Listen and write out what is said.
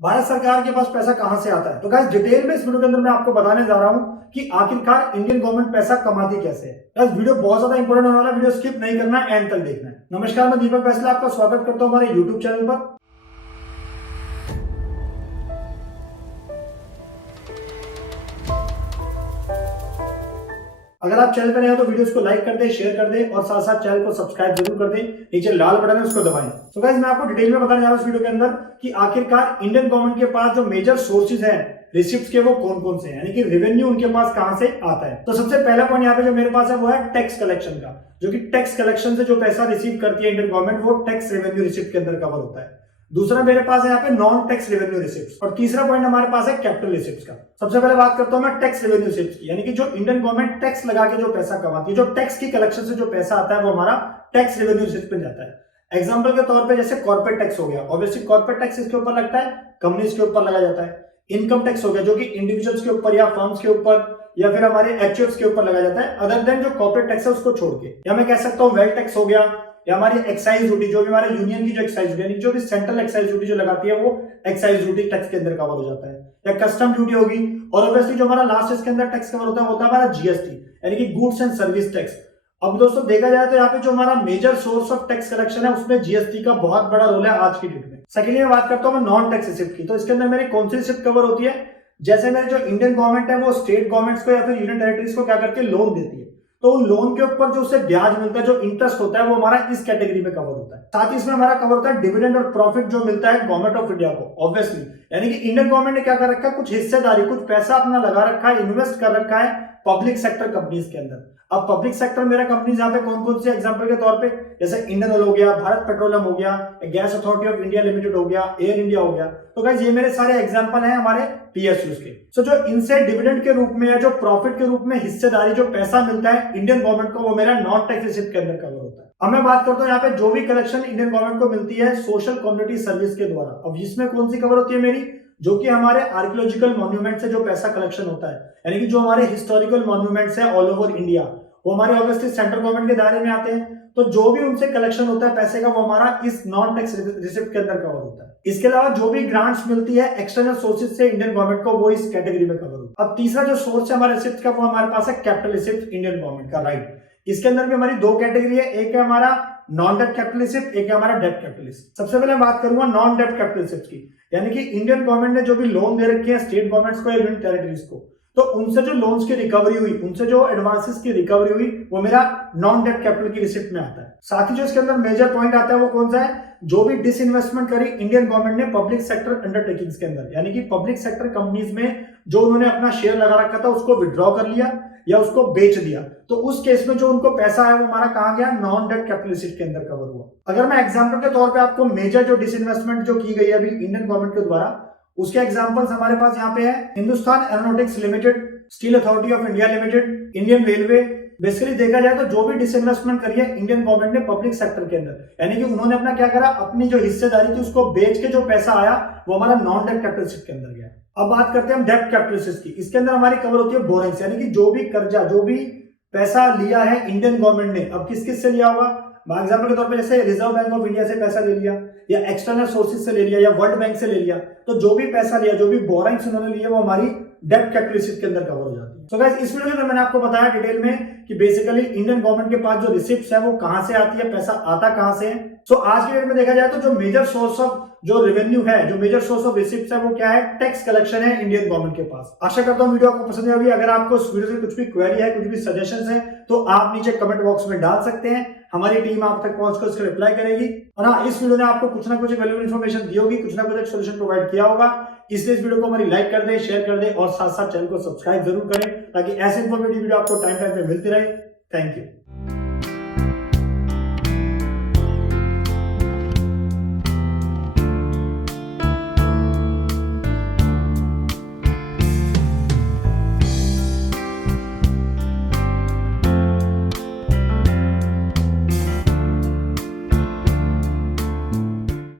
भारत सरकार के पास पैसा कहां से आता है? तो गाइस डिटेल में इस वीडियो के अंदर मैं आपको बताने जा रहा हूं कि आखिरकार इंडियन गवर्नमेंट पैसा कमाती कैसे है। गाइस वीडियो बहुत ज्यादा इंपॉर्टेंट होने वाला है, वीडियो स्किप नहीं करना है, एंड तक देखना है। नमस्कार, मैं दीपक फैसला आपका स्वागत करता हूं हमारे यूट्यूब चैनल पर। अगर आप चैनल पर नए हो तो वीडियोस को लाइक कर दें, शेयर कर दें और साथ साथ चैनल को सब्सक्राइब जरूर कर दें। नीचे लाल बटन है उसको दबाएं। तो गाइस मैं आपको डिटेल में बताने जा रहा हूं इस वीडियो के अंदर कि आखिरकार इंडियन गवर्नमेंट के पास जो मेजर सोर्सेज हैं रिसिप्ट के वो कौन कौन से हैं, यानी कि रेवेन्यू उनके पास कहां से आता है। तो सबसे पहला पॉइंट यहाँ पे जो मेरे पास है वो है टैक्स कलेक्शन का, जो कि टैक्स कलेक्शन से जो पैसा रिसीव करती है इंडियन गवर्नमेंट वो टैक्स रेवेन्यू रिसिप्ट के अंदर कवर होता है। दूसरा मेरे पास है यहाँ पे नॉन टैक्स रेवेन्यू रिसिप्ट, और तीसरा पॉइंट हमारे पास है कैपिटल रिसिप्ट का। सबसे पहले बात करता हूं मैं टैक्स रेवेन्यू रिसिप्ट की, यानी कि जो इंडियन गवर्नमेंट टैक्स लगा के जो पैसा कमाती है, जो टैक्स की कलेक्शन से जो पैसा आता है वो हमारा टैक्स रेवेन्यू रिसिप्ट पे जाता है। एग्जांपल के तौर पे जैसे कॉर्पोरेट टैक्स हो गया, ऑब्वियसली कॉर्पोरेट टैक्स इसके ऊपर लगता है, कंपनीज के ऊपर लगाया जाता है। इनकम टैक्स हो गया जो कि इंडिविजुअल्स के ऊपर या फर्म्स के ऊपर या फिर हमारे एचयूएफ्स के ऊपर लगाया जाता है, अदर देन जो कॉर्पोरेट टैक्स है उसको छोड़ के। या मैं कह सकता हूं वेल्थ टैक्स हो गया, या हमारी एक्साइज ड्यूटी जो भी हमारे यूनियन की जो एक्साइज ड्यूटी, जो भी सेंट्रल एक्साइज ड्यूटी जो लगाती है वो एक्साइज ड्यूटी टैक्स के अंदर कवर हो जाता है। या कस्टम ड्यूटी होगी, और ऑब्वियसली जो हमारा लास्ट इसके अंदर टैक्स कवर होता है हमारा जीएसटी, यानी कि गुड्स एंड सर्विस टैक्स। अब दोस्तों देखा जाए तो यहाँ पे जो हमारा major source of tax collection है उसमें जीएसटी का बहुत बड़ा रोल है आज की डेट में। सेकेंडली मैं बात करता हूँ नॉन टैक्स रिसिप्ट की, तो इसके अंदर मेरी कौन सी रिसिप्ट कवर होती है। जैसे मेरे जो इंडियन गवर्नमेंट है वो स्टेट गवर्नमेंट्स को या फिर यूनियन टेरिटरीज को क्या करती है, लोन देती है, तो उन लोन के ऊपर जो उसे ब्याज मिलता है, जो इंटरेस्ट होता है वो हमारा इस कैटेगरी में कवर होता है। साथ ही इसमें हमारा कवर होता है डिविडेंड और प्रॉफिट जो मिलता है गवर्नमेंट ऑफ इंडिया को, ऑब्वियसली, यानी कि इंडियन गवर्नमेंट ने क्या कर रखा है, कुछ हिस्सेदारी, कुछ पैसा अपना लगा रखा है, इन्वेस्ट कर रखा है पब्लिक सेक्टर कंपनीज के अंदर। अब पब्लिक सेक्टर मेरा कंपनीज यहाँ पे कौन कौन से एग्जांपल के तौर पे, जैसे इंडियन ऑयल हो गया, भारत पेट्रोलियम हो गया, gas authority of India limited हो गया, एयर इंडिया हो गया। तो गाइस ये मेरे सारे एग्जांपल हैं हमारे पीएसयूज के। सो जो इनसे डिविडेंड के रूप में या जो प्रॉफिट के रूप में हिस्सेदारी जो पैसा मिलता है इंडियन गवर्नमेंट को, वो मेरा नॉन टैक्स रिसिप्ट के अंदर कवर होता है। अब मैं बात करता हूँ यहाँ पे जो भी कलेक्शन इंडियन गवर्नमेंट को मिलती है सोशल कम्युनिटी सर्विस के द्वारा। अब इसमें कौन सी कवर होती है मेरी, जो कि हमारे आर्कियोलॉजिकल मॉन्यूमेंट से जो पैसा कलेक्शन होता है, यानी कि जो हमारे हिस्टोरिकल मॉन्यूमेंट्स है ऑल ओवर इंडिया, वो हमारे ऑब्वियसली सेंट्रल गवर्नमेंट के दायरे में आते हैं। तो जो भी उनसे कलेक्शन होता है पैसे का वो हमारा इस नॉन टैक्स रिसिप्ट के अंदर कवर होता है। इसके अलावा जो भी ग्रांट्स मिलती है एक्सटर्नल सोर्सेज से इंडियन गवर्नमेंट को, वो इस कैटेगरी में कवर होता है। अब तीसरा जो सोर्स है हमारे रिसिप्ट का वो हमारे पास है कैपिटल रिसिप्ट इंडियन गवर्नमेंट का, राइट। इसके अंदर भी हमारी दो कैटेगरी है, एक है हमारा नॉन डेट कैपिटल रिसिप्ट, एक है हमारा डेट कैपिटल रिसिप्ट। सबसे पहले बात करूंगा नॉन डेट कैपिटल रिसिप्ट की, यानी कि इंडियन गवर्नमेंट ने जो भी लोन दे रखे हैं स्टेट गवर्नमेंट्स को या यूनियन टेरिटरीज को, तो उनसे जो लोन्स की रिकवरी हुई, उनसे जो एडवांसेस की रिकवरी हुई, वो मेरा नॉन डेट कैपिटल की रिसिप्ट में आता है। साथ ही जो इसके अंदर मेजर पॉइंट आता है वो कौन सा है, जो भी डिसइन्वेस्टमेंट करी इंडियन गवर्नमेंट ने पब्लिक सेक्टर अंडरटेकिंग्स के अंदर, यानी कि पब्लिक सेक्टर कंपनीज में जो उन्होंने अपना शेयर लगा रखा था उसको विड्रॉ कर लिया या उसको बेच दिया, तो उस केस में जो उनको पैसा है वो हमारा कहां गया, नॉन डेट कैपिटल रिसिप्ट के अंदर कवर हुआ। अगर मैं एग्जांपल के तौर पे आपको मेजर जो डिसइन्वेस्टमेंट जो की गई है अभी इंडियन गवर्नमेंट के द्वारा, उसके एग्जांपल्स हमारे पास यहाँ पे है Hindustan aeronautics limited, steel authority of India limited, Indian railway. Basically देखा जाए तो जो भी डिसइन्वेस्टमेंट करी है इंडियन गवर्नमेंट ने पब्लिक सेक्टर के अंदर, यानी कि उन्होंने अपना क्या करा, अपनी जो हिस्सेदारी थी उसको बेच के जो पैसा आया वो हमारा नॉन डेट कैपिटल रिसिप्ट के अंदर गया। अब बात करते हैं हम डेट कैपिटल रिसिप्ट की। इसके अंदर हमारी कवर होती है बोरेंस, यानी कि जो भी कर्जा, जो भी पैसा लिया है इंडियन गवर्नमेंट ने, अब किस किस से लिया होगा, एग्जाम्पल के तौर पे जैसे रिजर्व बैंक ऑफ इंडिया से पैसा ले लिया, या एक्सटर्नल सोर्सेज से ले लिया, या वर्ल्ड बैंक से ले लिया, तो जो भी पैसा लिया, जो भी बोरेंस उन्होंने लिए वो हमारी डेट कैपिटल रिसिप्ट के अंदर कवर हो जाती है। सो गाइस इस वीडियो में मैंने आपको बताया डिटेल में कि बेसिकली इंडियन गवर्नमेंट के पास जो रिसिप्ट्स है वो कहां से आती है, पैसा आता कहां से है। सो आज के डेट में देखा जाए तो जो मेजर सोर्स ऑफ जो रेवेन्यू है, जो मेजर सोर्स ऑफ रिसिप्ट्स है वो क्या है, टैक्स कलेक्शन है इंडियन गवर्नमेंट के पास। आशा करता हूं वीडियो आपको पसंद आई होगी। अगर आपको इस वीडियो से कुछ भी क्वेरी है, कुछ भी सजेशंस है, तो आप नीचे कमेंट बॉक्स में डाल सकते हैं, हमारी टीम आप तक पहुंचकर उसका रिप्लाई करेगी। और हाँ, इस वीडियो ने आपको कुछ ना कुछ वैल्यूएबल इन्फॉर्मेशन दी होगी, कुछ ना कुछ एक सोल्यूशन प्रोवाइड किया होगा, इसलिए इस वीडियो को हमारी लाइक कर दें, शेयर कर दें और साथ साथ चैनल को सब्सक्राइब जरूर करें, ताकि ऐसे इन्फॉर्मेटिव वीडियो आपको टाइम टाइम पे मिलती रहे। Thank you.